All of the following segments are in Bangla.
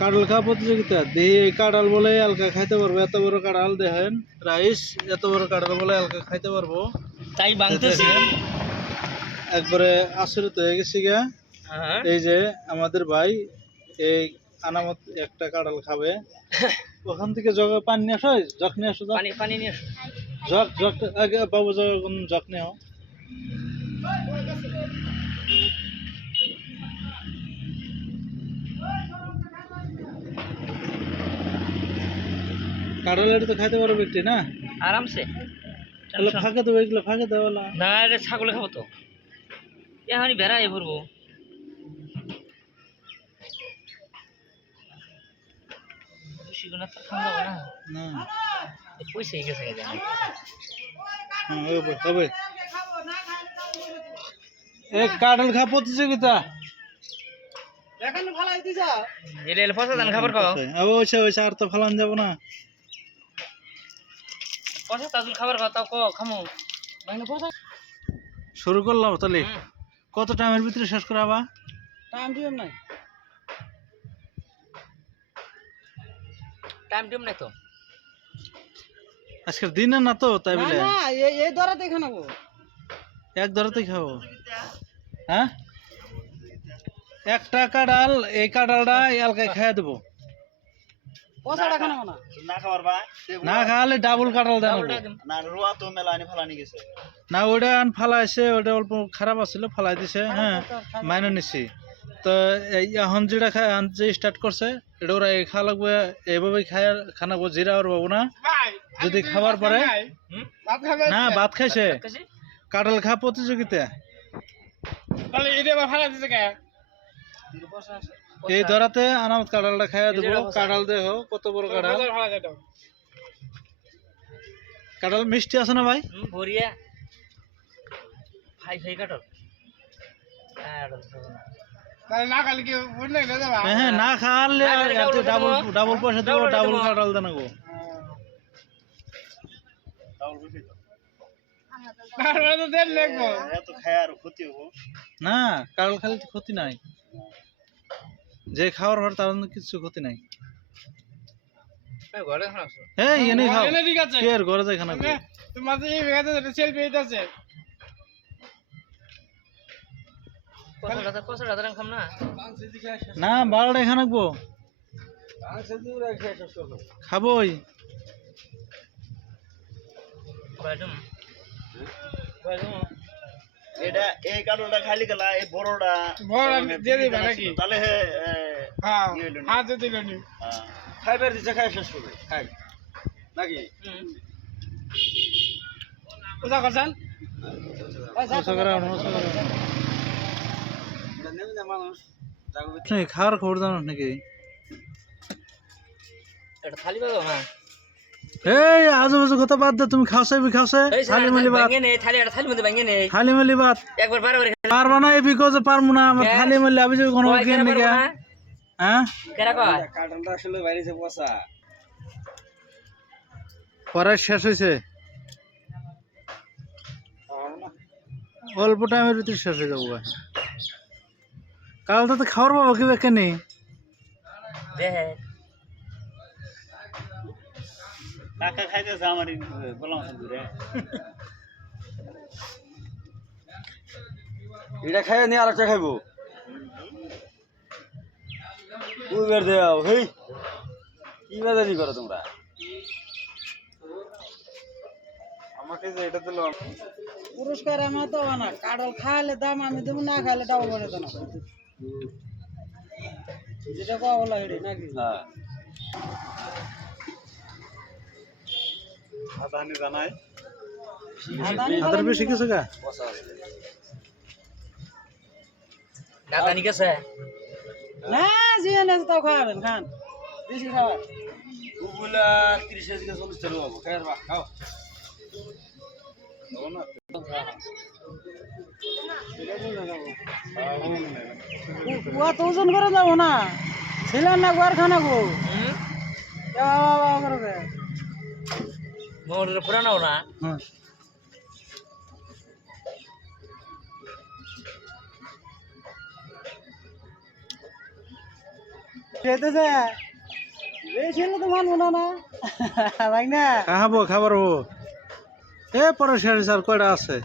কাঁঠাল খাওয়া প্রতিযোগিতা দিয়ে এই কাঁঠাল বলে হালকা খাইতে পারবো। এত বড় কাঁঠাল দেখেন রাইস, এত বড় কাঁঠাল বলে হালকা খাইতে পারবো। তাই ভাঙতেছি একবারে আশ্চর্য হয়ে গেছি গা। এই যে আমাদের ভাই এই আনামত একটা কাঁঠাল খাবে, ওখান থেকে জগ পানি নিয়ে আসো, জগ নিয়ে আসো, পানি নিয়ে আসো। জগ জগ আগে বাবু জগ নেও। কাঁঠাল এটা তো খাইতে পারো ব্যক্তি না আরামসে। ফাঁকে দেবো, এগুলো ফাঁকে দেবো না, এটা ছাগলে খাবো তো। এখনই বেড়াই পড়বো। পয়সা গেছে কাঁঠাল খা প্রতিযোগিতা খাবার খাও। আর তো ফালান যাবো না। খাবার খাও তাও খামো। শুরু করলাম তাহলে। কত টাইমের ভিতরে শেষ করা আবার টাইম টিম নাই তো আজকের দিনে না তো, তাই বলে এই ধরাতে খাবো, এক ধরাতেই খাবো। হ্যাঁ, একটা কাঁঠাল, এই কাঁঠালটা এলাকায় খাইয়া দেবো। না খাওয়ালে ডাবল কাঁঠাল দেন না, ওইটা আন ফালাইছে, ওইটা অল্প খারাপ আছিল ফালাই দিছে। হ্যাঁ, মাইনে নিছি তো। এখন যেটা যে স্টার্ট করছে এটা ওরা খাওয়া লাগবে, এইভাবে খানাবো। জিরা ওর বাবু না যদি খাবার পরে না ভাত খাইছে কাঁঠাল খা প্রতিযোগিতা। এই ধরাতে আনামত কাঁঠালটা খাইয়া দেবো। কাঁঠাল দেখো কত বড় কাঁঠাল। কাঁঠাল মিষ্টি আছে না ভাই? ভরিয়া খাই কাঁঠাল। হ্যাঁ, না খাওয়ালে ডাবল পয়সা দেবো, ডাবল কাঁঠাল দেন গো। না, কাঁঠাল খালি ক্ষতি নাই, যে খাওয়ার পর তার কিছু ক্ষতি নাই। এই এনে খাও, কে আর ঘরে যায় খানা না, 12টা এখানে রাখবো, খাবোই। এটা এই কাঁঠালটা খাইলি গেলা, এই বড়টা তাহলে খাইবার দিচ্ছে, খাই শেষ করবে খাই নাকি খাওয়ার খবর জানো নাকি? এই আজেবাজে কথা বাদ দে, তুমি খাওসাইবি খাওসে থালি মিলি বাত, থালি মিলি বাত পারবা না। এই বিকজে পারবো না আমার থালি মিলি আবি যাবি কোনো কেন নাকি? হ্যাঁ, কাঁঠালটা আসলে বাইরেছে পচা, পরে শেষ হয়েছে, অল্প টাইমের ভিতরে শেষ হয়ে যাবো। কালটা তো খাওয়ার পাবো কি বেকেনি? কাকা খাইতেছে আমার বললাম এটা খাই নি, আর একটা খাইবো বের দেও। হেই কি বাজারি করো তোমরা? আমাকে যে এটা দিল পুরস্কার আমার তো না, কাঁঠাল খাইলে দাম আমি দেবো, না খাইলে ডাবল বলে দেন যেটা পাওয়া হলো নাকি? হ্যাঁ, আদানি জানাই আদার বেশি কিছু গা দাদানি গেছে না, যে না তাও খাবেন, খান বেশি খাবার। ওগুলা 30 থেকে 40 টাকা পাবো, খাই বা খাও তো ওজন করে যাবো না, ছিলেন না গোয়ার খানা গো পুরানো না। হইতেছে বেশি হলে তো মানবো না না ভাই না খাবো খাবার হবো এ পরে স্যার কয়টা আছে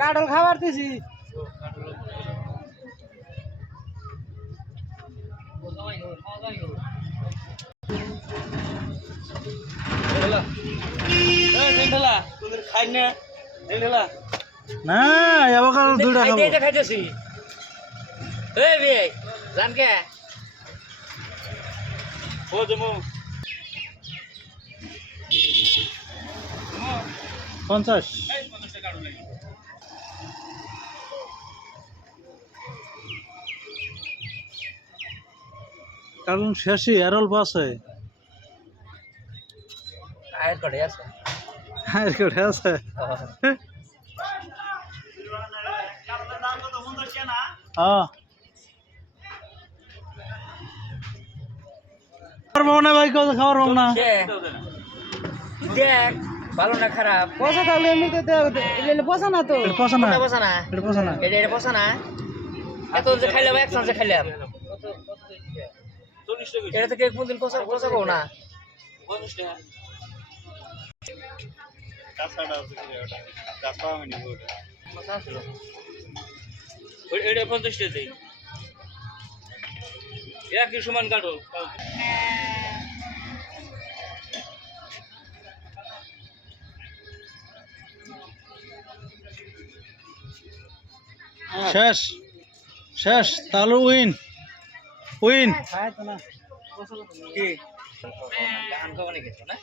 কাটল খাবার দিছি খাই না ঢেলা না এবার দুইটা খাবো খাইতেছি এই বে জানকে ও জমু 50 কারণ শেষই আর অল্প আছে আয়ের করে আছে আর করে আছে হ্যাঁ খাবার পাবো না ভাই কত খাবার পাবো না দেখ ভালো না খারাপ পয়সা তাহলে এমনিতে পয়সা না তো এটা পচা না পয়সা না এটা পচা না এটা পয়সা না এত যে খাইলাম এক চান্সে খাইলাম এটা থেকে কোনদিন পয়সা পয়সা পাবো না এটা 50 টাকা দেই একই সমান কাটো শেষ শেষ তাহলে উইন উইন খায় তো না কি ধান খাওয়া গেছে না